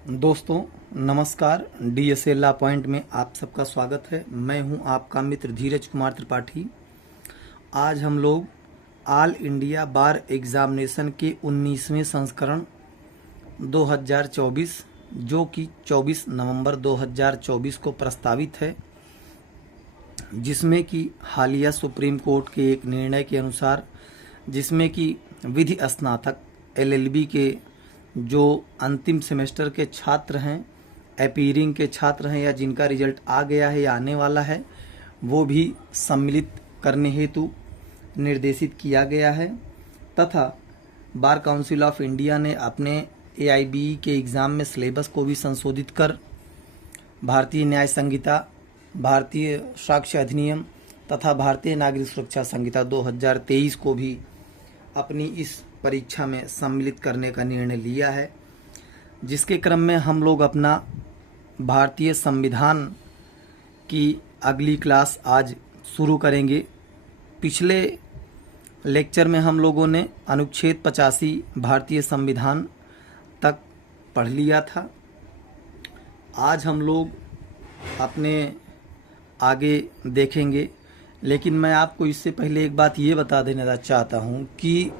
दोस्तों नमस्कार। DSL law point में आप सबका स्वागत है। मैं हूं आपका मित्र धीरज कुमार त्रिपाठी। आज हम लोग ऑल इंडिया बार एग्जामिनेशन के 19वें संस्करण 2024 जो कि 24 नवंबर 2024 को प्रस्तावित है, जिसमें कि हालिया सुप्रीम कोर्ट के एक निर्णय के अनुसार, जिसमें कि विधि स्नातक LLB के जो अंतिम सेमेस्टर के छात्र हैं, अपीयरिंग के छात्र हैं या जिनका रिजल्ट आ गया है या आने वाला है, वो भी सम्मिलित करने हेतु निर्देशित किया गया है। तथा बार काउंसिल ऑफ इंडिया ने अपने AIBE के एग्ज़ाम में सिलेबस को भी संशोधित कर भारतीय न्याय संहिता, भारतीय साक्ष्य अधिनियम तथा भारतीय नागरिक सुरक्षा संहिता 2023 को भी अपनी इस परीक्षा में सम्मिलित करने का निर्णय लिया है, जिसके क्रम में हम लोग अपना भारतीय संविधान की अगली क्लास आज शुरू करेंगे। पिछले लेक्चर में हम लोगों ने अनुच्छेद 85 भारतीय संविधान तक पढ़ लिया था। आज हम लोग अपने आगे देखेंगे, लेकिन मैं आपको इससे पहले एक बात ये बता देना चाहता हूँ कि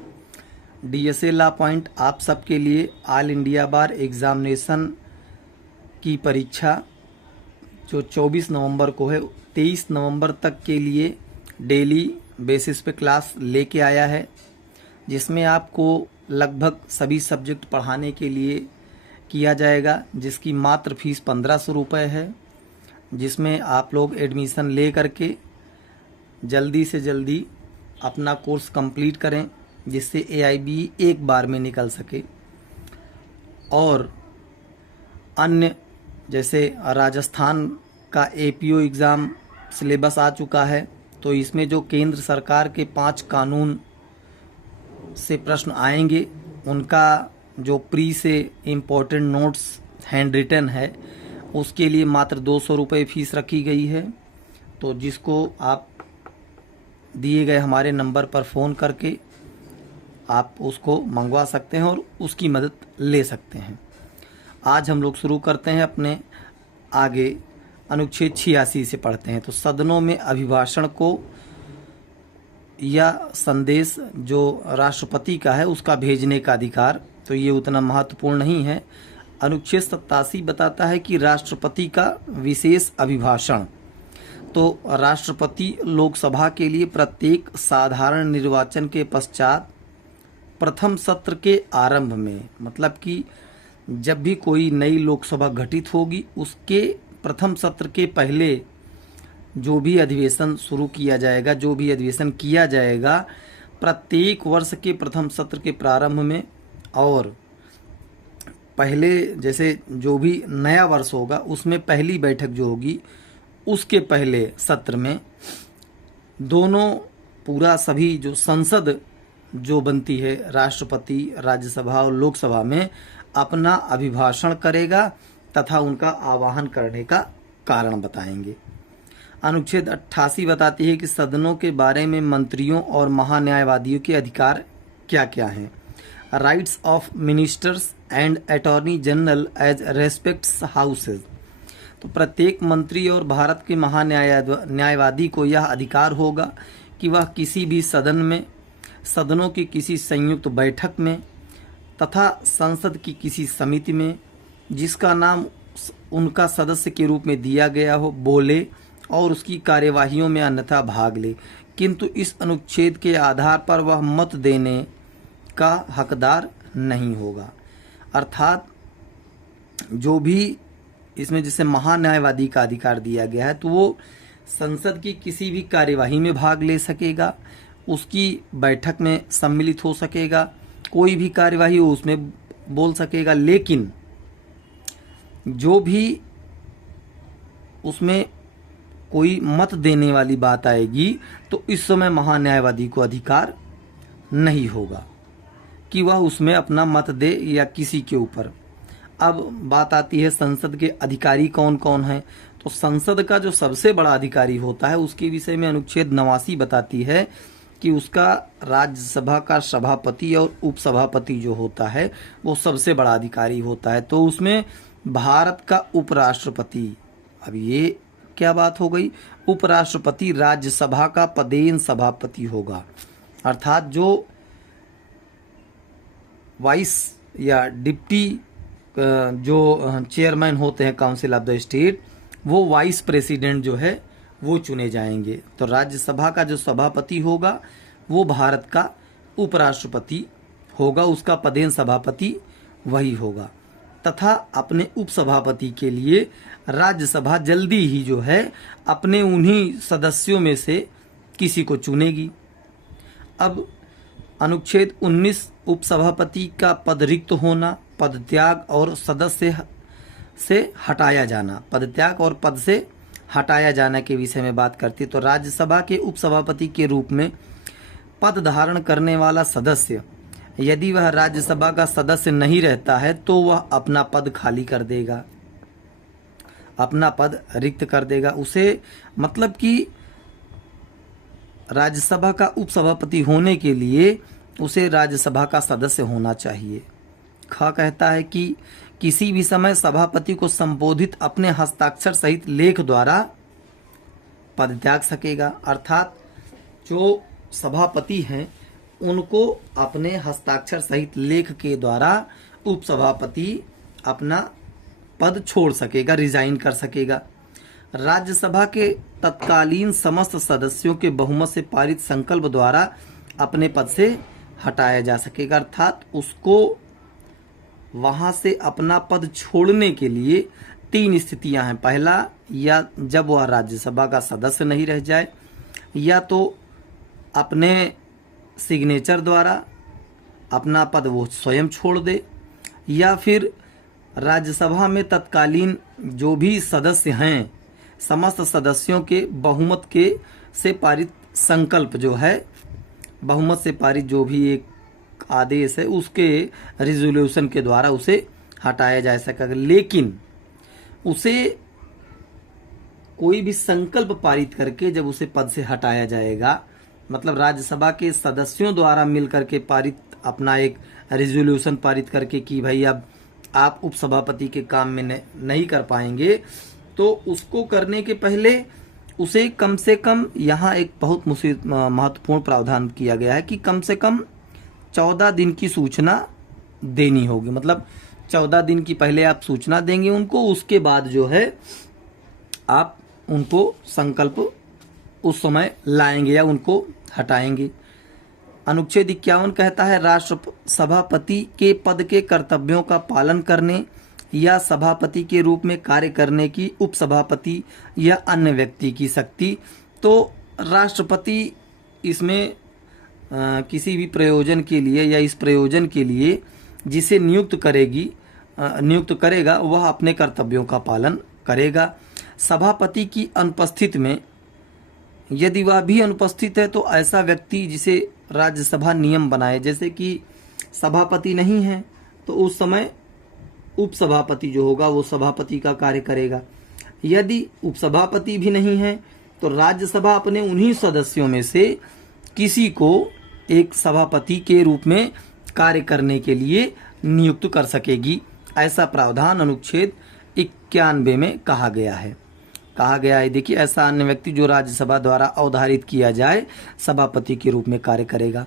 DSL लॉ पॉइंट आप सबके लिए ऑल इंडिया बार एग्ज़ामिनेशन की परीक्षा जो 24 नवंबर को है, 23 नवंबर तक के लिए डेली बेसिस पे क्लास लेके आया है, जिसमें आपको लगभग सभी सब्जेक्ट पढ़ाने के लिए किया जाएगा, जिसकी मात्र फीस 1500 रुपये है, जिसमें आप लोग एडमिशन ले करके जल्दी से जल्दी अपना कोर्स कंप्लीट करें, जिससे AIBE एक बार में निकल सके। और अन्य जैसे राजस्थान का APO एग्ज़ाम सिलेबस आ चुका है, तो इसमें जो केंद्र सरकार के 5 कानून से प्रश्न आएंगे, उनका जो प्री से इम्पोर्टेंट नोट्स हैंड रिटन है, उसके लिए मात्र 200 रुपये फीस रखी गई है। तो जिसको आप दिए गए हमारे नंबर पर फ़ोन करके आप उसको मंगवा सकते हैं और उसकी मदद ले सकते हैं। आज हम लोग शुरू करते हैं अपने आगे अनुच्छेद 86 से पढ़ते हैं। तो सदनों में अभिभाषण को या संदेश जो राष्ट्रपति का है उसका भेजने का अधिकार, तो ये उतना महत्वपूर्ण नहीं है। अनुच्छेद 87 बताता है कि राष्ट्रपति का विशेष अभिभाषण, तो राष्ट्रपति लोकसभा के लिए प्रत्येक साधारण निर्वाचन के पश्चात प्रथम सत्र के आरंभ में, मतलब कि जब भी कोई नई लोकसभा गठित होगी उसके प्रथम सत्र के पहले जो भी अधिवेशन शुरू किया जाएगा, जो भी अधिवेशन किया जाएगा, प्रत्येक वर्ष के प्रथम सत्र के प्रारंभ में और पहले जैसे जो भी नया वर्ष होगा उसमें पहली बैठक जो होगी उसके पहले सत्र में दोनों पूरा सभी जो संसद जो बनती है, राष्ट्रपति, राज्यसभा और लोकसभा में अपना अभिभाषण करेगा तथा उनका आह्वान करने का कारण बताएंगे। अनुच्छेद 88 बताती है कि सदनों के बारे में मंत्रियों और महान्यायवादियों के अधिकार क्या क्या हैं। Rights of ministers and attorney general as respects houses, तो प्रत्येक मंत्री और भारत के महान्यायवादी को यह अधिकार होगा कि वह किसी भी सदन में, सदनों की किसी संयुक्त बैठक में तथा संसद की किसी समिति में जिसका नाम उनका सदस्य के रूप में दिया गया हो, बोले और उसकी कार्यवाहियों में अन्यथा भाग ले, किंतु इस अनुच्छेद के आधार पर वह मत देने का हकदार नहीं होगा। अर्थात जो भी इसमें जैसे महान्यायवादी का अधिकार दिया गया है, तो वो संसद की किसी भी कार्यवाही में भाग ले सकेगा, उसकी बैठक में सम्मिलित हो सकेगा, कोई भी कार्यवाही हो उसमें बोल सकेगा, लेकिन जो भी उसमें कोई मत देने वाली बात आएगी तो इस समय महान्यायवादी को अधिकार नहीं होगा कि वह उसमें अपना मत दे या किसी के ऊपर। अब बात आती है संसद के अधिकारी कौन कौन हैं। तो संसद का जो सबसे बड़ा अधिकारी होता है उसके विषय में अनुच्छेद 89 बताती है कि उसका राज्यसभा का सभापति और उपसभापति जो होता है वो सबसे बड़ा अधिकारी होता है। तो उसमें भारत का उपराष्ट्रपति, अब ये क्या बात हो गई, उपराष्ट्रपति राज्यसभा का पदेन सभापति होगा। अर्थात जो वाइस या डिप्टी जो चेयरमैन होते हैं काउंसिल ऑफ द स्टेट, वो वाइस प्रेसिडेंट जो है वो चुने जाएंगे। तो राज्यसभा का जो सभापति होगा वो भारत का उपराष्ट्रपति होगा, उसका पदेन सभापति वही होगा। तथा अपने उपसभापति के लिए राज्यसभा जल्दी ही जो है अपने उन्हीं सदस्यों में से किसी को चुनेगी। अब अनुच्छेद 19 उपसभापति का पद रिक्त होना, पदत्याग और सदस्य से हटाया जाना, पदत्याग और पद से हटाया जाना के विषय में बात करती है। तो राज्यसभा के उपसभापति के रूप में पद धारण करने वाला सदस्य यदि वह राज्यसभा का सदस्य नहीं रहता है तो वह अपना पद खाली कर देगा, अपना पद रिक्त कर देगा। उसे मतलब कि राज्यसभा का उपसभापति होने के लिए उसे राज्यसभा का सदस्य होना चाहिए। ख कहता है कि किसी भी समय सभापति को संबोधित अपने हस्ताक्षर सहित लेख द्वारा पद त्याग सकेगा। अर्थात जो सभापति हैं उनको अपने हस्ताक्षर सहित लेख के द्वारा उपसभापति अपना पद छोड़ सकेगा, रिजाइन कर सकेगा। राज्यसभा के तत्कालीन समस्त सदस्यों के बहुमत से पारित संकल्प द्वारा अपने पद से हटाया जा सकेगा। अर्थात उसको वहां से अपना पद छोड़ने के लिए 3 स्थितियां हैं। पहला, या जब वह राज्यसभा का सदस्य नहीं रह जाए, या तो अपने सिग्नेचर द्वारा अपना पद वो स्वयं छोड़ दे, या फिर राज्यसभा में तत्कालीन जो भी सदस्य हैं समस्त सदस्यों के बहुमत के से पारित संकल्प जो है, बहुमत से पारित जो भी एक आदेश है उसके रिजोल्यूशन के द्वारा उसे हटाया जा सकेगा। लेकिन उसे कोई भी संकल्प पारित करके जब उसे पद से हटाया जाएगा, मतलब राज्यसभा के सदस्यों द्वारा मिलकर के पारित अपना एक रिजोल्यूशन पारित करके कि भाई अब आप उपसभापति के काम में नहीं कर पाएंगे, तो उसको करने के पहले उसे कम से कम, यहाँ एक बहुत महत्वपूर्ण प्रावधान किया गया है कि कम से कम 14 दिन की सूचना देनी होगी। मतलब 14 दिन की पहले आप सूचना देंगे उनको, उसके बाद जो है आप उनको संकल्प उस समय लाएंगे या उनको हटाएंगे। अनुच्छेद 51 कहता है राष्ट्र सभापति के पद के कर्तव्यों का पालन करने या सभापति के रूप में कार्य करने की उपसभापति या अन्य व्यक्ति की शक्ति। तो राष्ट्रपति इसमें किसी भी प्रयोजन के लिए या इस प्रयोजन के लिए जिसे नियुक्त करेगा वह अपने कर्तव्यों का पालन करेगा। सभापति की अनुपस्थिति में यदि वह भी अनुपस्थित है तो ऐसा व्यक्ति जिसे राज्यसभा नियम बनाए, जैसे कि सभापति नहीं है तो उस समय उपसभापति जो होगा वो सभापति का कार्य करेगा। यदि उपसभापति भी नहीं है तो राज्यसभा अपने उन्हीं सदस्यों में से किसी को एक सभापति के रूप में कार्य करने के लिए नियुक्त कर सकेगी। ऐसा प्रावधान अनुच्छेद 91 में कहा गया है। देखिए, ऐसा अन्य व्यक्ति जो राज्यसभा द्वारा अवधारित किया जाए सभापति के रूप में कार्य करेगा।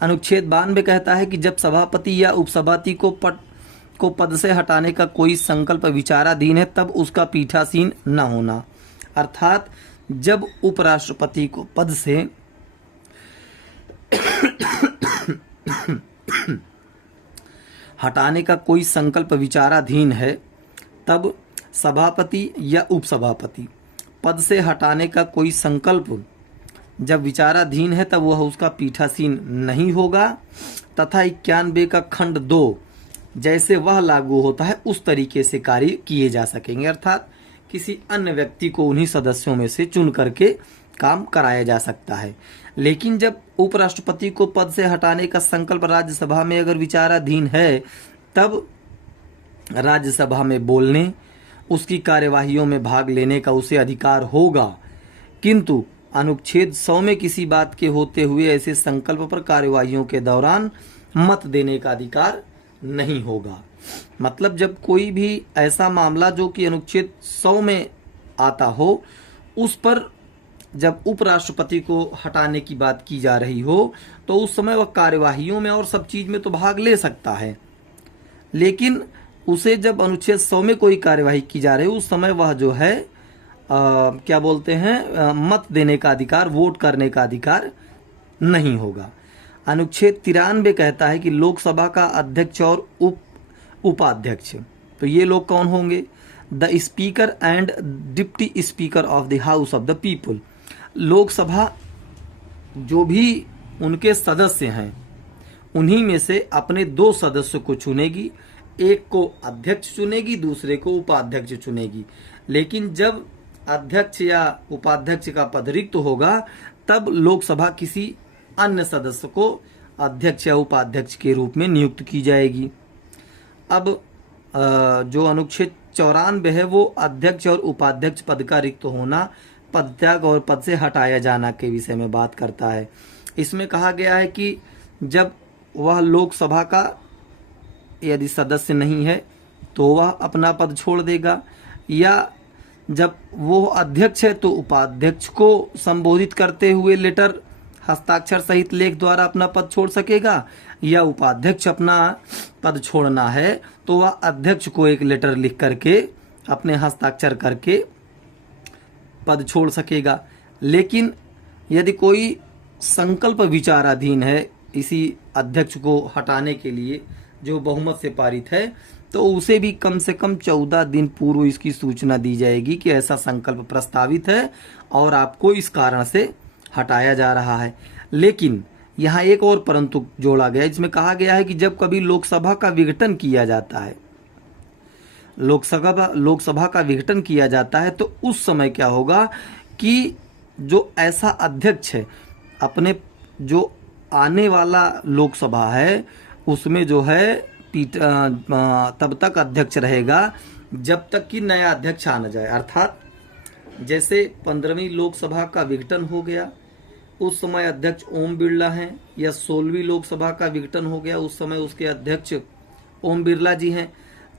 अनुच्छेद 92 कहता है कि जब सभापति या उपसभापति को पद से हटाने का कोई संकल्प विचाराधीन है तब उसका पीठासीन न होना। अर्थात जब उपराष्ट्रपति को पद से हटाने का कोई संकल्प विचाराधीन है तब सभापति या उपसभापति पद से हटाने का कोई संकल्प जब विचाराधीन है तब वह उसका पीठासीन नहीं होगा तथा 91 का खंड 2 जैसे वह लागू होता है उस तरीके से कार्य किए जा सकेंगे। अर्थात किसी अन्य व्यक्ति को उन्हीं सदस्यों में से चुन करके काम कराया जा सकता है। लेकिन जब उपराष्ट्रपति को पद से हटाने का संकल्प राज्यसभा में अगर विचाराधीन है तब राज्यसभा में बोलने, उसकी कार्यवाहियों में भाग लेने का उसे अधिकार होगा, किंतु अनुच्छेद 100 में किसी बात के होते हुए ऐसे संकल्प पर कार्यवाहियों के दौरान मत देने का अधिकार नहीं होगा। मतलब जब कोई भी ऐसा मामला जो कि अनुच्छेद 100 में आता हो, उस पर जब उपराष्ट्रपति को हटाने की बात की जा रही हो, तो उस समय वह कार्यवाहियों में और सब चीज में तो भाग ले सकता है, लेकिन उसे जब अनुच्छेद 100 में कोई कार्यवाही की जा रही है, उस समय वह जो है क्या बोलते हैं, मत देने का अधिकार, वोट करने का अधिकार नहीं होगा। अनुच्छेद 93 कहता है कि लोकसभा का अध्यक्ष और उपाध्यक्ष, तो ये लोग कौन होंगे? The speaker and deputy speaker of the house of the people. Lok Sabha जो भी उनके सदस्य हैं, उन्हीं में से अपने 2 सदस्यों को चुनेगी, एक को अध्यक्ष चुनेगी, दूसरे को उपाध्यक्ष चुनेगी। लेकिन जब अध्यक्ष या उपाध्यक्ष का पद रिक्त होगा, तब लोकसभा किसी अन्य सदस्य को अध्यक्ष या उपाध्यक्ष के रूप में नियुक्त की जाएगी। अब जो अनुच्छेद 94 है, वो अध्यक्ष और उपाध्यक्ष पद का रिक्त होना, पदत्याग और पद से हटाया जाना के विषय में बात करता है। इसमें कहा गया है कि जब वह लोकसभा का यदि सदस्य नहीं है तो वह अपना पद छोड़ देगा, या जब वो अध्यक्ष है तो उपाध्यक्ष को संबोधित करते हुए लेटर हस्ताक्षर सहित लेख द्वारा अपना पद छोड़ सकेगा, या उपाध्यक्ष अपना पद छोड़ना है तो वह अध्यक्ष को एक लेटर लिख करके अपने हस्ताक्षर करके पद छोड़ सकेगा। लेकिन यदि कोई संकल्प विचाराधीन है इसी अध्यक्ष को हटाने के लिए, जो बहुमत से पारित है, तो उसे भी कम से कम 14 दिन पूर्व इसकी सूचना दी जाएगी कि ऐसा संकल्प प्रस्तावित है और आपको इस कारण से हटाया जा रहा है। लेकिन यहाँ एक और परंतु जोड़ा गया, इसमें कहा गया है कि जब कभी लोकसभा का विघटन किया जाता है, लोकसभा का विघटन किया जाता है, तो उस समय क्या होगा कि जो ऐसा अध्यक्ष है, अपने जो आने वाला लोकसभा है उसमें जो है तब तक अध्यक्ष रहेगा जब तक कि नया अध्यक्ष आ न जाए। अर्थात जैसे 15वीं लोकसभा का विघटन हो गया, उस समय अध्यक्ष ओम बिरला हैं, या 16वीं लोकसभा का विघटन हो गया, उस समय उसके अध्यक्ष ओम बिरला जी हैं।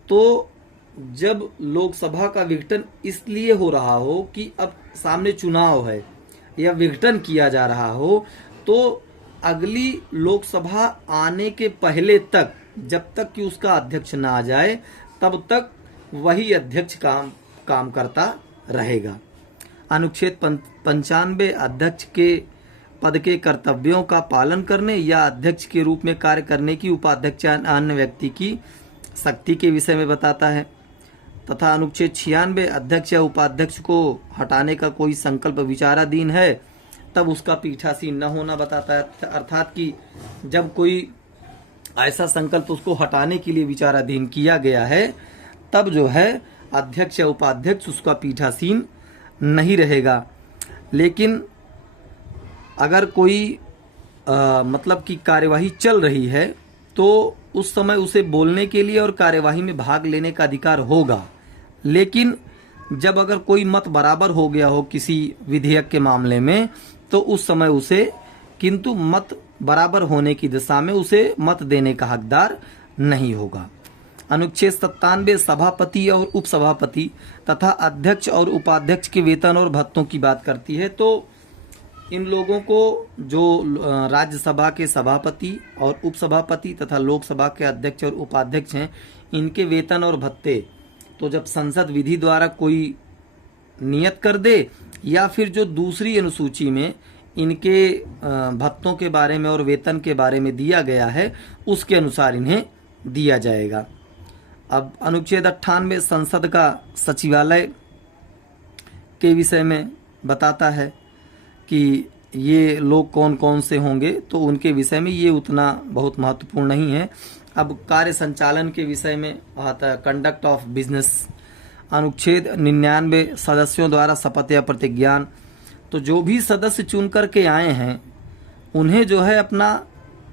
तो जब लोकसभा का विघटन इसलिए हो रहा हो कि अब सामने चुनाव है या विघटन किया जा रहा हो, तो अगली लोकसभा आने के पहले तक, जब तक कि उसका अध्यक्ष ना आ जाए, तब तक वही अध्यक्ष काम करता रहेगा। अनुच्छेद 95 अध्यक्ष के पद के कर्तव्यों का पालन करने या अध्यक्ष के रूप में कार्य करने की उपाध्यक्ष या अन्य व्यक्ति की शक्ति के विषय में बताता है। तथा अनुच्छेद 96 अध्यक्ष या उपाध्यक्ष को हटाने का कोई संकल्प विचाराधीन है, तब उसका पीठासीन न होना बताता है। अर्थात कि जब कोई ऐसा संकल्प उसको हटाने के लिए विचाराधीन किया गया है, तब जो है अध्यक्ष या उपाध्यक्ष उसका पीठासीन नहीं रहेगा। लेकिन अगर कोई मतलब कि कार्यवाही चल रही है, तो उस समय उसे बोलने के लिए और कार्यवाही में भाग लेने का अधिकार होगा। लेकिन जब अगर कोई मत बराबर हो गया हो किसी विधेयक के मामले में, तो उस समय उसे, किंतु मत बराबर होने की दिशा में उसे मत देने का हकदार नहीं होगा। अनुच्छेद 97 सभापति और उपसभापति तथा अध्यक्ष और उपाध्यक्ष के वेतन और भत्तों की बात करती है। तो इन लोगों को, जो राज्यसभा के सभापति और उपसभापति तथा लोकसभा के अध्यक्ष और उपाध्यक्ष हैं, इनके वेतन और भत्ते तो जब संसद विधि द्वारा कोई नियत कर दे, या फिर जो दूसरी अनुसूची में इनके भत्तों के बारे में और वेतन के बारे में दिया गया है, उसके अनुसार इन्हें दिया जाएगा। अब अनुच्छेद 98 संसद का सचिवालय के विषय में बताता है कि ये लोग कौन कौन से होंगे, तो उनके विषय में ये उतना बहुत महत्वपूर्ण नहीं है। अब कार्य संचालन के विषय में आता है कंडक्ट ऑफ बिजनेस। अनुच्छेद 99 सदस्यों द्वारा शपथ या प्रतिज्ञान। तो जो भी सदस्य चुन करके आए हैं, उन्हें जो है अपना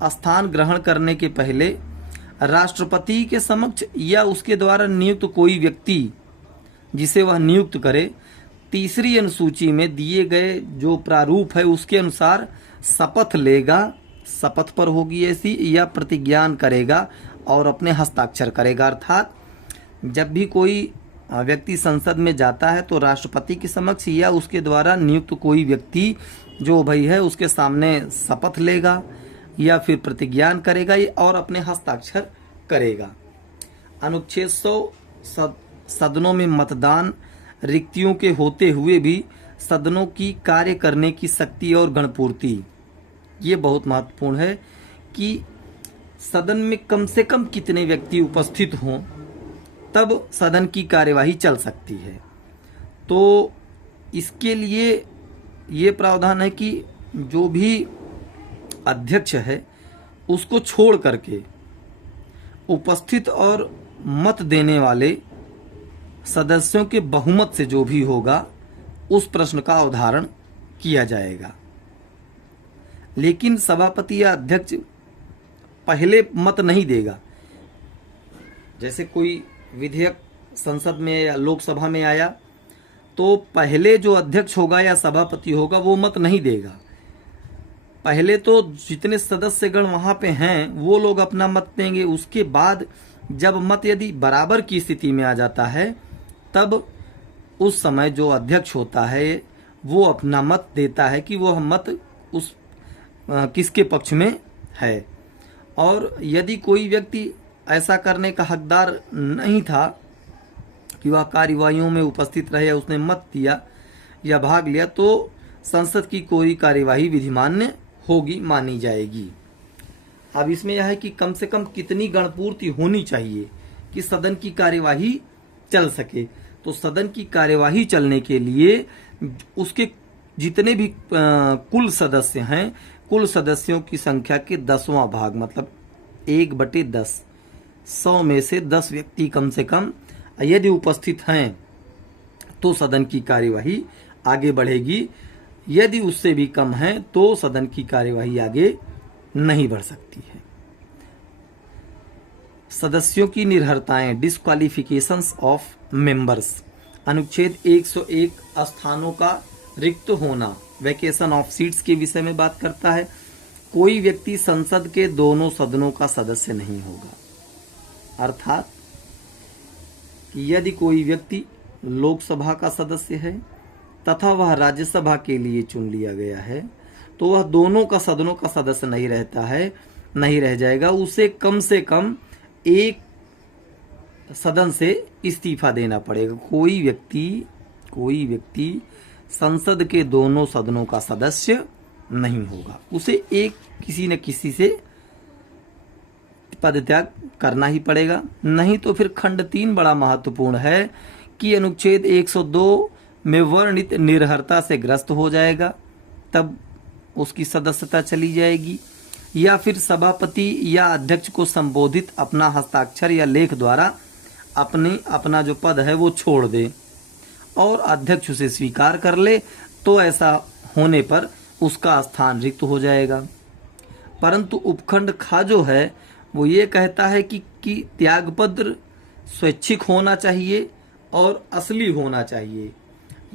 स्थान ग्रहण करने के पहले राष्ट्रपति के समक्ष या उसके द्वारा नियुक्त कोई व्यक्ति जिसे वह नियुक्त करे, तीसरी अनुसूची में दिए गए जो प्रारूप है उसके अनुसार शपथ लेगा, शपथ पर होगी ऐसी, या प्रतिज्ञान करेगा और अपने हस्ताक्षर करेगा। अर्थात जब भी कोई व्यक्ति संसद में जाता है तो राष्ट्रपति के समक्ष या उसके द्वारा नियुक्त कोई व्यक्ति जो भाई है उसके सामने शपथ लेगा या फिर प्रतिज्ञान करेगा और अपने हस्ताक्षर करेगा। अनुच्छेद 100 सदनों में मतदान रिक्तियों के होते हुए भी सदनों की कार्य करने की शक्ति और गणपूर्ति। ये बहुत महत्वपूर्ण है कि सदन में कम से कम कितने व्यक्ति उपस्थित हों तब सदन की कार्यवाही चल सकती है। तो इसके लिए ये प्रावधान है कि जो भी अध्यक्ष है उसको छोड़ करके उपस्थित और मत देने वाले सदस्यों के बहुमत से जो भी होगा उस प्रश्न का अवधारण किया जाएगा। लेकिन सभापति या अध्यक्ष पहले मत नहीं देगा। जैसे कोई विधेयक संसद में या लोकसभा में आया तो पहले जो अध्यक्ष होगा या सभापति होगा वो मत नहीं देगा। पहले तो जितने सदस्यगण वहां पे हैं वो लोग अपना मत देंगे। उसके बाद जब मत यदि बराबर की स्थिति में आ जाता है तब उस समय जो अध्यक्ष होता है वो अपना मत देता है कि वो मत उस किसके पक्ष में है। और यदि कोई व्यक्ति ऐसा करने का हकदार नहीं था कि वह कार्यवाहियों में उपस्थित रहे या उसने मत दिया या भाग लिया तो संसद की कोई कार्यवाही विधिमान्य होगी, मानी जाएगी। अब इसमें यह है कि कम से कम कितनी गणपूर्ति होनी चाहिए कि सदन की कार्यवाही चल सके। तो सदन की कार्यवाही चलने के लिए उसके जितने भी कुल सदस्य हैं, कुल सदस्यों की संख्या के 10वां भाग मतलब 1/10, 100 में से 10 व्यक्ति कम से कम यदि उपस्थित हैं तो सदन की कार्यवाही आगे बढ़ेगी। यदि उससे भी कम है तो सदन की कार्यवाही आगे नहीं बढ़ सकती है। सदस्यों की निर्हरताएं, डिस्क्वालिफिकेशंस ऑफ मेंबर्स। अनुच्छेद 101 स्थानों का रिक्त होना, वैकेशन ऑफ सीट्स के विषय में बात करता है। कोई व्यक्ति संसद के दोनों सदनों का सदस्य नहीं होगा। अर्थात यदि कोई व्यक्ति लोकसभा का सदस्य है तथा वह राज्यसभा के लिए चुन लिया गया है तो वह दोनों का सदनों का सदस्य नहीं रहता है, नहीं रह जाएगा। उसे कम से कम एक सदन से इस्तीफा देना पड़ेगा। कोई व्यक्ति संसद के दोनों सदनों का सदस्य नहीं होगा, उसे एक किसी न किसी से पदत्याग करना ही पड़ेगा। नहीं तो फिर खंड 3 बड़ा महत्वपूर्ण है कि अनुच्छेद 102 में वर्णित निर्हरता से ग्रस्त हो जाएगा तब उसकी सदस्यता चली जाएगी, या फिर सभापति या अध्यक्ष को संबोधित अपना हस्ताक्षर या लेख द्वारा अपना जो पद है वो छोड़ दे और अध्यक्ष उसे स्वीकार कर ले तो ऐसा होने पर उसका स्थान रिक्त हो जाएगा। परंतु उपखंड खा जो है वो ये कहता है कि त्यागपत्र स्वैच्छिक होना चाहिए और असली होना चाहिए।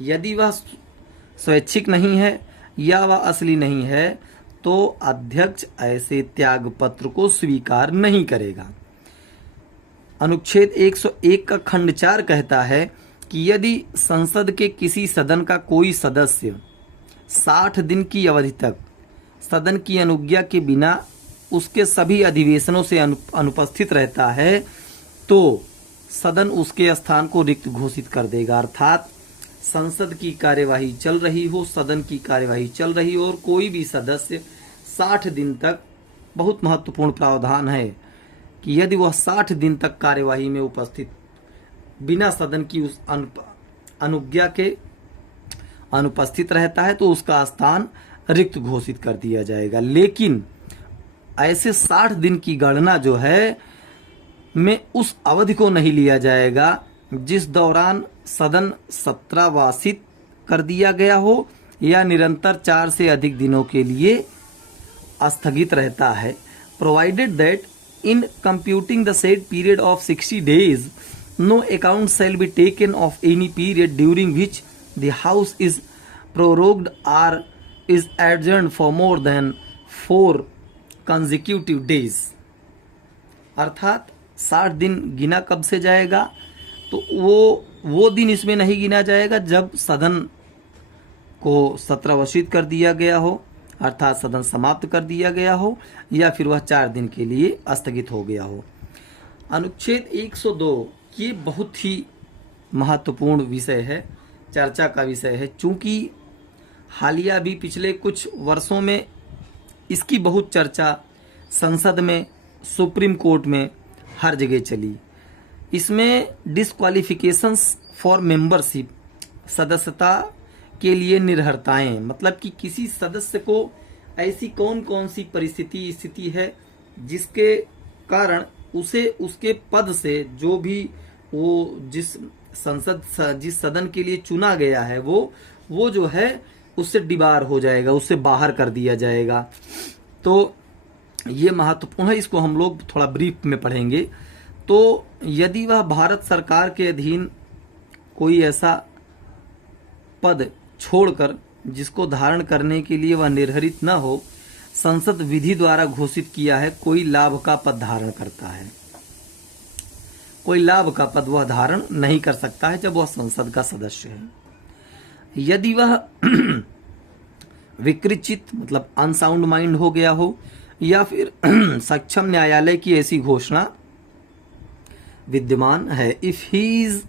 यदि वह स्वैच्छिक नहीं है या वह असली नहीं है तो अध्यक्ष ऐसे त्यागपत्र को स्वीकार नहीं करेगा। अनुच्छेद 101 का खंड 4 कहता है कि यदि संसद के किसी सदन का कोई सदस्य 60 दिन की अवधि तक सदन की अनुज्ञा के बिना उसके सभी अधिवेशनों से अनुपस्थित रहता है तो सदन उसके स्थान को रिक्त घोषित कर देगा। अर्थात संसद की कार्यवाही चल रही हो, सदन की कार्यवाही चल रही हो और कोई भी सदस्य 60 दिन तक, बहुत महत्वपूर्ण प्रावधान है कि यदि वह 60 दिन तक कार्यवाही में उपस्थित बिना सदन की उस अनुज्ञा के अनुपस्थित रहता है तो उसका स्थान रिक्त घोषित कर दिया जाएगा। लेकिन ऐसे 60 दिन की गणना जो है में उस अवधि को नहीं लिया जाएगा जिस दौरान सदन सत्रावासित कर दिया गया हो या निरंतर 4 से अधिक दिनों के लिए स्थगित रहता है। Provided that in computing the said period of 60 days no account shall be taken of any period during which the house is prorogued or is adjourned for more than 4 consecutive days। अर्थात 60 दिन गिना कब से जाएगा, तो वो दिन इसमें नहीं गिना जाएगा जब सदन को सत्रावशित कर दिया गया हो, अर्थात सदन समाप्त कर दिया गया हो, या फिर वह 4 दिन के लिए स्थगित हो गया हो। अनुच्छेद 102 ये बहुत ही महत्वपूर्ण विषय है, चर्चा का विषय है, चूंकि हालिया भी पिछले कुछ वर्षों में इसकी बहुत चर्चा संसद में, सुप्रीम कोर्ट में, हर जगह चली। इसमें डिस्क्वालिफिकेशंस फॉर मेंबरशिप, सदस्यता के लिए निर्हरताएं, मतलब कि किसी सदस्य को ऐसी कौन कौन सी परिस्थिति स्थिति है जिसके कारण उसे उसके पद से, जो भी वो जिस सदन के लिए चुना गया है वो जो है उससे डिबार हो जाएगा, उससे बाहर कर दिया जाएगा। तो ये महत्वपूर्ण है, इसको हम लोग थोड़ा ब्रीफ में पढ़ेंगे। तो यदि वह भारत सरकार के अधीन कोई ऐसा पद छोड़कर जिसको धारण करने के लिए वह निर्धारित न हो, संसद विधि द्वारा घोषित किया है कोई लाभ का पद धारण करता है, कोई लाभ का पद वह धारण नहीं कर सकता है जब वह संसद का सदस्य है। यदि वह विकृचित मतलब अनसाउंड माइंड हो गया हो, या फिर सक्षम न्यायालय की ऐसी घोषणा विद्यमान है, if he is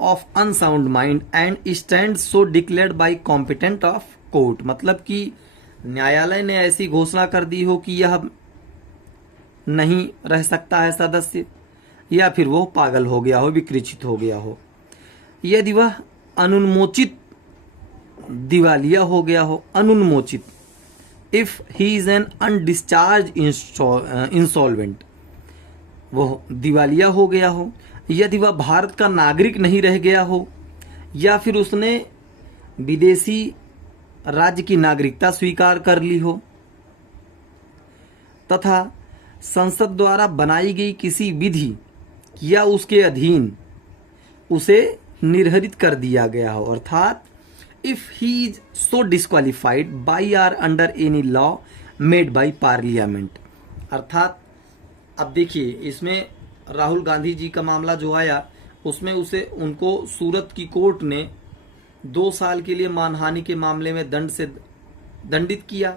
of unsound mind and stand so declared by competent of court, मतलब कि न्यायालय ने ऐसी घोषणा कर दी हो कि यह नहीं रह सकता है सदस्य, या फिर वो पागल हो गया हो, विकृचित हो गया हो। यदि वह अनुन्मोचित दिवालिया हो गया हो, अनुन्मोचित, if he is an undischarged insolvent, वो दिवालिया हो गया हो। यदि वह भारत का नागरिक नहीं रह गया हो, या फिर उसने विदेशी राज्य की नागरिकता स्वीकार कर ली हो, तथा संसद द्वारा बनाई गई किसी विधि या उसके अधीन उसे निर्धारित कर दिया गया हो, अर्थात if he is so disqualified by or under any law made by parliament. अर्थात अब देखिए, इसमें राहुल गांधी जी का मामला जो आया उसमें उनको सूरत की कोर्ट ने 2 साल के लिए मानहानि के मामले में दंड से दंडित किया।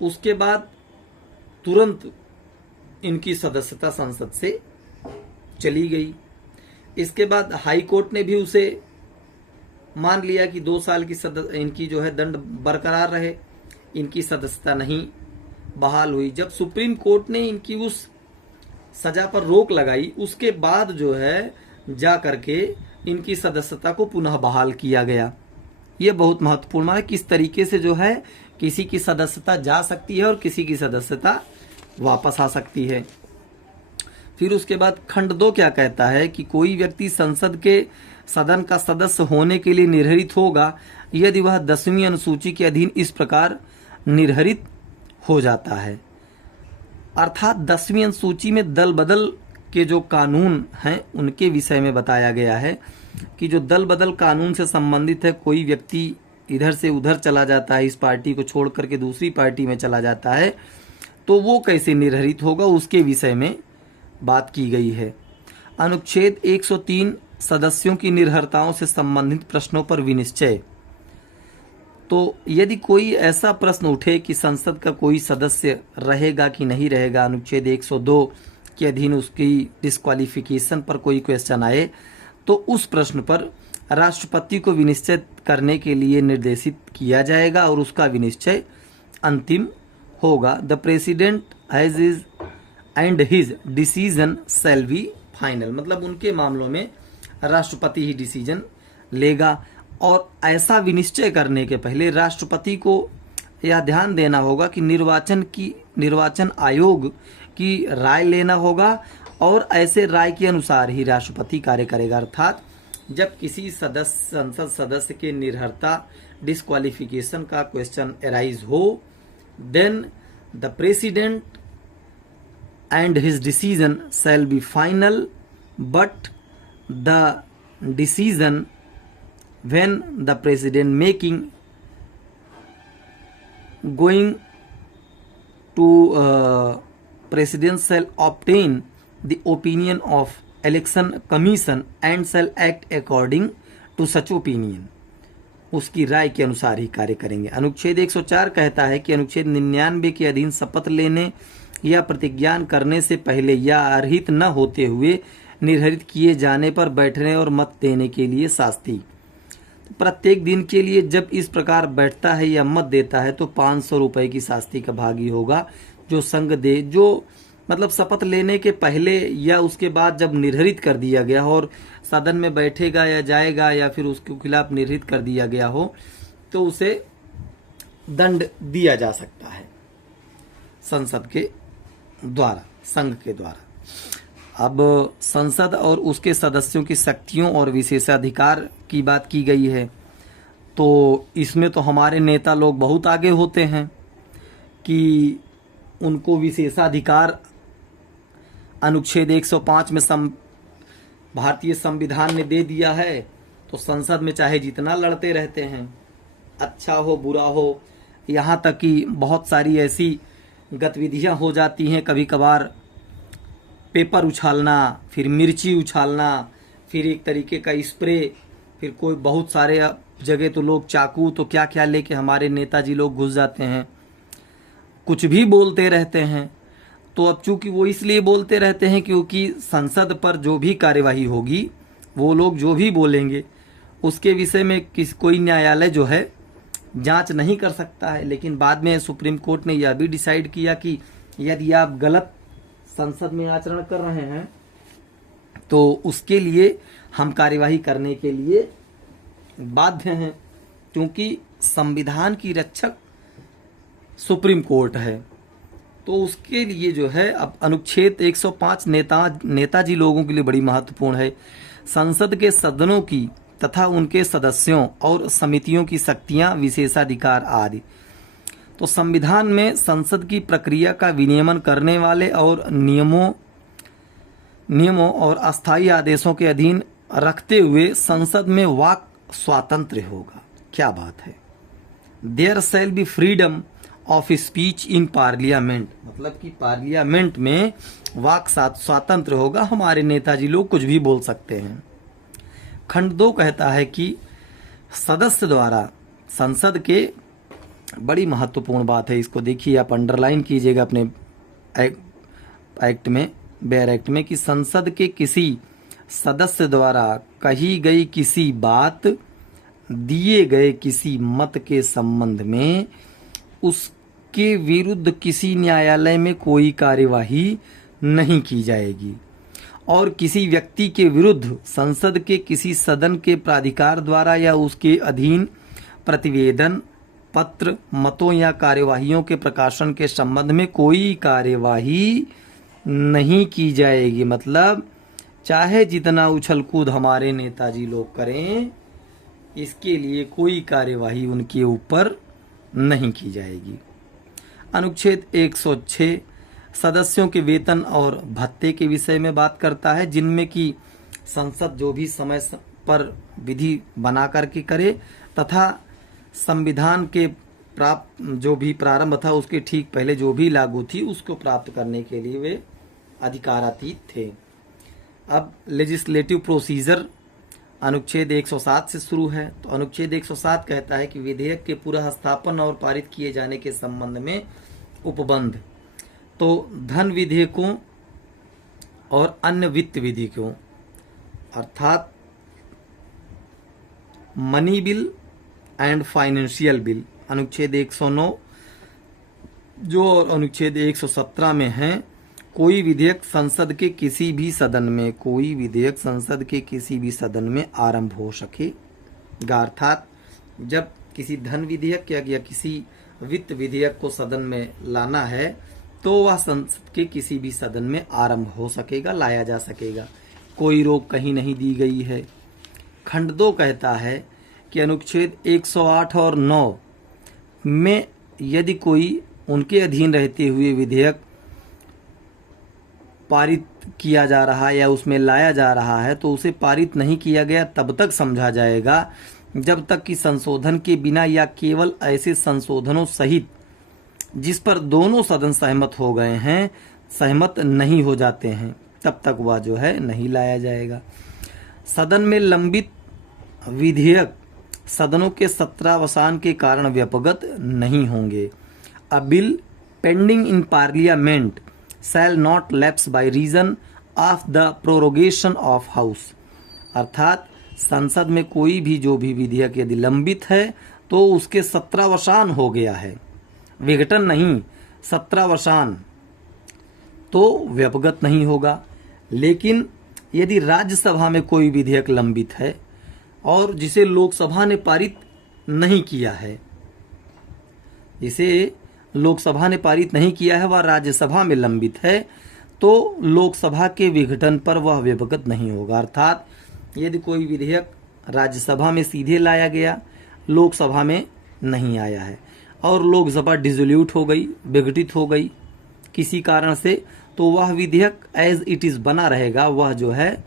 उसके बाद तुरंत इनकी सदस्यता संसद से चली गई। इसके बाद हाई कोर्ट ने भी उसे मान लिया कि 2 साल की इनकी जो है दंड बरकरार रहे, इनकी सदस्यता नहीं बहाल हुई। जब सुप्रीम कोर्ट ने इनकी उस सजा पर रोक लगाई, उसके बाद जो है जा करके इनकी सदस्यता को पुनः बहाल किया गया। ये बहुत महत्वपूर्ण है, किस तरीके से जो है किसी की सदस्यता जा सकती है और किसी की सदस्यता वापस आ सकती है। फिर उसके बाद खंड 2 क्या कहता है कि कोई व्यक्ति संसद के सदन का सदस्य होने के लिए निर्धारित होगा यदि वह 10वीं अनुसूची के अधीन इस प्रकार निर्धारित हो जाता है। अर्थात 10वीं अनुसूची में दल बदल के जो कानून हैं उनके विषय में बताया गया है कि जो दल बदल कानून से संबंधित है, कोई व्यक्ति इधर से उधर चला जाता है, इस पार्टी को छोड़ करके दूसरी पार्टी में चला जाता है, तो वो कैसे निर्धारित होगा, उसके विषय में बात की गई है। अनुच्छेद 103 सदस्यों की निर्भरताओं से संबंधित प्रश्नों पर विनिश्चय। तो यदि कोई ऐसा प्रश्न उठे कि संसद का कोई सदस्य रहेगा कि नहीं रहेगा, अनुच्छेद 102 के अधीन उसकी डिस्क्वालिफिकेशन पर कोई क्वेश्चन आए, तो उस प्रश्न पर राष्ट्रपति को विनिश्चय करने के लिए निर्देशित किया जाएगा और उसका विनिश्चय अंतिम होगा। The president has is and his decision shall be final, मतलब उनके मामलों में राष्ट्रपति ही डिसीजन लेगा। और ऐसा विनिश्चय करने के पहले राष्ट्रपति को यह ध्यान देना होगा कि निर्वाचन आयोग की राय लेना होगा और ऐसे राय के अनुसार ही राष्ट्रपति कार्य करेगा। अर्थात जब किसी संसद सदस्य के निर्हरता डिस्क्वालिफिकेशन का क्वेश्चन अराइज हो, then the president and his decision shall be final, but the decision when the president making going to president shall obtain the opinion of election commission and shall act according to such opinion. उसकी राय के अनुसार ही कार्य करेंगे। अनुच्छेद 104 कहता है कि अनुच्छेद 99 के अधीन शपथ लेने या प्रतिज्ञान करने से पहले या अर्हित न होते हुए निर्धारित किए जाने पर बैठने और मत देने के लिए शास्ति। तो प्रत्येक दिन के लिए जब इस प्रकार बैठता है या मत देता है तो 500 रुपए की शास्ति का भागी होगा। जो संघ दे, जो मतलब शपथ लेने के पहले या उसके बाद जब निर्धारित कर दिया गया हो और सदन में बैठेगा या जाएगा या फिर उसके खिलाफ निर्धारित कर दिया गया हो तो उसे दंड दिया जा सकता है संसद के द्वारा, संघ के द्वारा। अब संसद और उसके सदस्यों की शक्तियों और विशेषाधिकार की बात की गई है, तो इसमें तो हमारे नेता लोग बहुत आगे होते हैं कि उनको विशेषाधिकार अनुच्छेद 105 में भारतीय संविधान ने दे दिया है। तो संसद में चाहे जितना लड़ते रहते हैं, अच्छा हो बुरा हो, यहाँ तक कि बहुत सारी ऐसी गतिविधियाँ हो जाती हैं, कभी कभार पेपर उछालना, फिर मिर्ची उछालना, फिर एक तरीके का स्प्रे, फिर कोई बहुत सारे जगह तो लोग चाकू तो क्या क्या लेके हमारे नेताजी लोग घुस जाते हैं, कुछ भी बोलते रहते हैं। तो अब चूंकि वो इसलिए बोलते रहते हैं क्योंकि संसद पर जो भी कार्यवाही होगी, वो लोग जो भी बोलेंगे उसके विषय में कोई न्यायालय जो है जांच नहीं कर सकता है। लेकिन बाद में सुप्रीम कोर्ट ने यह भी डिसाइड किया कि यदि आप गलत संसद में आचरण कर रहे हैं तो उसके लिए हम कार्यवाही करने के लिए बाध्य हैं, क्योंकि संविधान की रक्षक सुप्रीम कोर्ट है। तो उसके लिए जो है अब अनुच्छेद 105 नेताजी लोगों के लिए बड़ी महत्वपूर्ण है। संसद के सदनों की तथा उनके सदस्यों और समितियों की शक्तियां, विशेषाधिकार आदि। तो संविधान में संसद की प्रक्रिया का विनियमन करने वाले और नियमों और अस्थायी आदेशों के अधीन रखते हुए संसद में वाक स्वातंत्र्य होगा। क्या बात है। There shall be freedom of speech in parliament, मतलब कि पार्लियामेंट में वाक स्वातंत्र्य होगा, हमारे नेताजी लोग कुछ भी बोल सकते हैं। खंड 2 कहता है कि सदस्य द्वारा संसद के, बड़ी महत्वपूर्ण बात है, इसको देखिए आप अंडरलाइन कीजिएगा अपने एक्ट में, बेयर एक्ट में, कि संसद के किसी सदस्य द्वारा कही गई किसी बात, दिए गए किसी मत के संबंध में उसके विरुद्ध किसी न्यायालय में कोई कार्यवाही नहीं की जाएगी और किसी व्यक्ति के विरुद्ध संसद के किसी सदन के प्राधिकार द्वारा या उसके अधीन प्रतिवेदन, पत्र, मतों या कार्यवाहियों के प्रकाशन के संबंध में कोई कार्यवाही नहीं की जाएगी। मतलब चाहे जितना उछल कूद हमारे नेताजी लोग करें, इसके लिए कोई कार्यवाही उनके ऊपर नहीं की जाएगी। अनुच्छेद 106 सदस्यों के वेतन और भत्ते के विषय में बात करता है, जिनमें कि संसद जो भी समय पर विधि बना करके करे तथा संविधान के प्राप्त जो भी प्रारंभ था उसके ठीक पहले जो भी लागू थी उसको प्राप्त करने के लिए वे अधिकारातीत थे। अब लेजिस्लेटिव प्रोसीजर अनुच्छेद 107 से शुरू है। तो अनुच्छेद 107 कहता है कि विधेयक के पूरा हस्ताक्षर और पारित किए जाने के संबंध में उपबंध, तो धन विधेयकों और अन्य वित्त विधेयकों अर्थात money bill and financial bill अनुच्छेद 109 जो और अनुच्छेद 117 में है, कोई विधेयक संसद के किसी भी सदन में, कोई विधेयक संसद के किसी भी सदन में आरंभ हो सकेगा। अर्थात जब किसी धन विधेयक या किसी वित्त विधेयक को सदन में लाना है तो वह संसद के किसी भी सदन में आरंभ हो सकेगा, लाया जा सकेगा, कोई रोक कहीं नहीं दी गई है। खंड 2 कहता है कि अनुच्छेद 108 और 9 में यदि कोई उनके अधीन रहते हुए विधेयक पारित किया जा रहा है या उसमें लाया जा रहा है तो उसे पारित नहीं किया गया तब तक समझा जाएगा जब तक कि संशोधन के बिना या केवल ऐसे संशोधनों सहित जिस पर दोनों सदन सहमत हो गए हैं, सहमत नहीं हो जाते हैं। तब तक वह जो है नहीं लाया जाएगा। सदन में लंबित विधेयक सदनों के सत्रावसान के कारण व्यपगत नहीं होंगे। A bill pending in parliament shall not lapse by reason of the prorogation of house. अर्थात संसद में कोई भी जो भी विधेयक यदि लंबित है तो उसके सत्रावसान हो गया है, विघटन नहीं, सत्रावसान, तो व्यपगत नहीं होगा। लेकिन यदि राज्यसभा में कोई विधेयक लंबित है और जिसे लोकसभा ने पारित नहीं किया है, जिसे लोकसभा ने पारित नहीं किया है, वह राज्यसभा में लंबित है, तो लोकसभा के विघटन पर वह व्यपगत नहीं होगा। अर्थात यदि कोई विधेयक राज्यसभा में सीधे लाया गया, लोकसभा में नहीं आया है और लोकसभा डिसोल्यूट हो गई, विघटित हो गई किसी कारण से, तो वह विधेयक एज इट इज बना रहेगा, वह जो है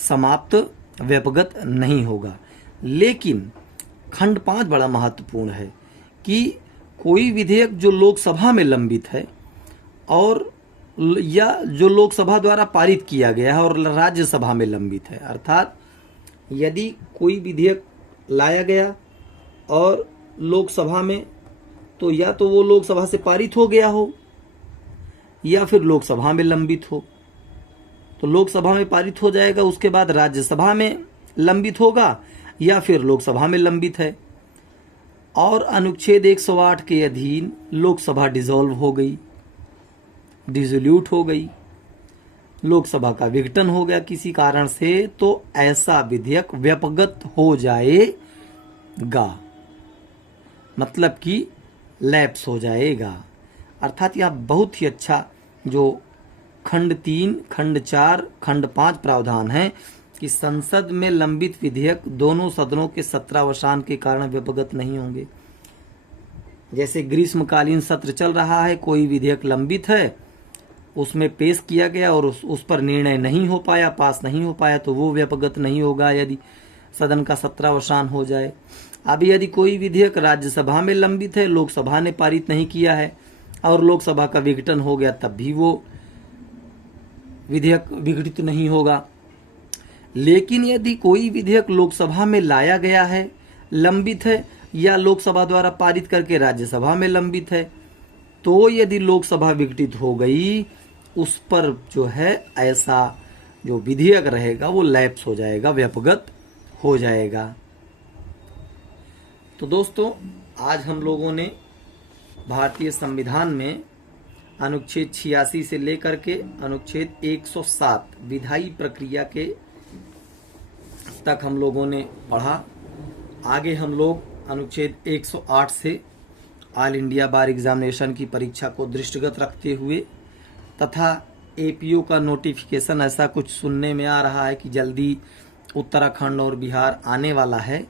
समाप्त, व्यपगत नहीं होगा। लेकिन खंड 5 बड़ा महत्वपूर्ण है कि कोई विधेयक जो लोकसभा में लंबित है और या जो लोकसभा द्वारा पारित किया गया है और राज्यसभा में लंबित है, अर्थात यदि कोई विधेयक लाया गया और लोकसभा में, तो या तो वो लोकसभा से पारित हो गया हो या फिर लोकसभा में लंबित हो, तो लोकसभा में पारित हो जाएगा, उसके बाद राज्यसभा में लंबित होगा या फिर लोकसभा में लंबित है और अनुच्छेद 108 के अधीन लोकसभा डिसॉल्व हो गई, डिसोल्यूट हो गई, लोकसभा का विघटन हो गया किसी कारण से, तो ऐसा विधेयक व्यपगत हो जाएगा, मतलब कि लैप्स हो जाएगा। अर्थात यह बहुत ही अच्छा जो खंड 3, खंड 4, खंड 5 प्रावधान है कि संसद में लंबित विधेयक दोनों सदनों के सत्रावसान के कारण व्यपगत नहीं होंगे। जैसे ग्रीष्मकालीन सत्र चल रहा है, कोई विधेयक लंबित है, उसमें पेश किया गया और उस पर निर्णय नहीं हो पाया, पास नहीं हो पाया, तो वो व्यपगत नहीं होगा यदि सदन का सत्रावसान हो जाए। अब यदि कोई विधेयक राज्यसभा में लंबित है, लोकसभा ने पारित नहीं किया है और लोकसभा का विघटन हो गया, तब भी वो विधेयक विघटित नहीं होगा। लेकिन यदि कोई विधेयक लोकसभा में लाया गया है, लंबित है, या लोकसभा द्वारा पारित करके राज्यसभा में लंबित है, तो यदि लोकसभा विघटित हो गई, उस पर जो है ऐसा जो विधेयक रहेगा वो लैप्स हो जाएगा, व्यपगत हो जाएगा। तो दोस्तों, आज हम लोगों ने भारतीय संविधान में अनुच्छेद 86 से लेकर के अनुच्छेद 107 विधायी प्रक्रिया के तक हम लोगों ने पढ़ा। आगे हम लोग अनुच्छेद 108 से ऑल इंडिया बार एग्जामिनेशन की परीक्षा को दृष्टिगत रखते हुए तथा एपीओ का नोटिफिकेशन ऐसा कुछ सुनने में आ रहा है कि जल्दी उत्तराखंड और बिहार आने वाला है,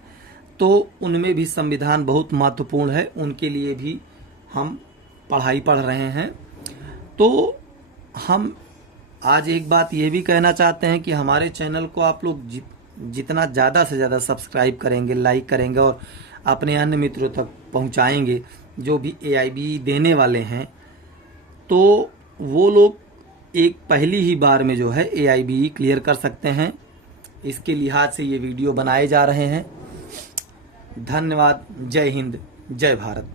तो उनमें भी संविधान बहुत महत्वपूर्ण है, उनके लिए भी हम पढ़ाई पढ़ रहे हैं। तो हम आज एक बात ये भी कहना चाहते हैं कि हमारे चैनल को आप लोग जितना ज़्यादा से ज़्यादा सब्सक्राइब करेंगे, लाइक करेंगे और अपने अन्य मित्रों तक पहुंचाएंगे जो भी एआईबी देने वाले हैं, तो वो लोग एक पहली ही बार में जो है एआईबी क्लियर कर सकते हैं। इसके लिहाज से ये वीडियो बनाए जा रहे हैं। धन्यवाद। जय हिंद, जय भारत।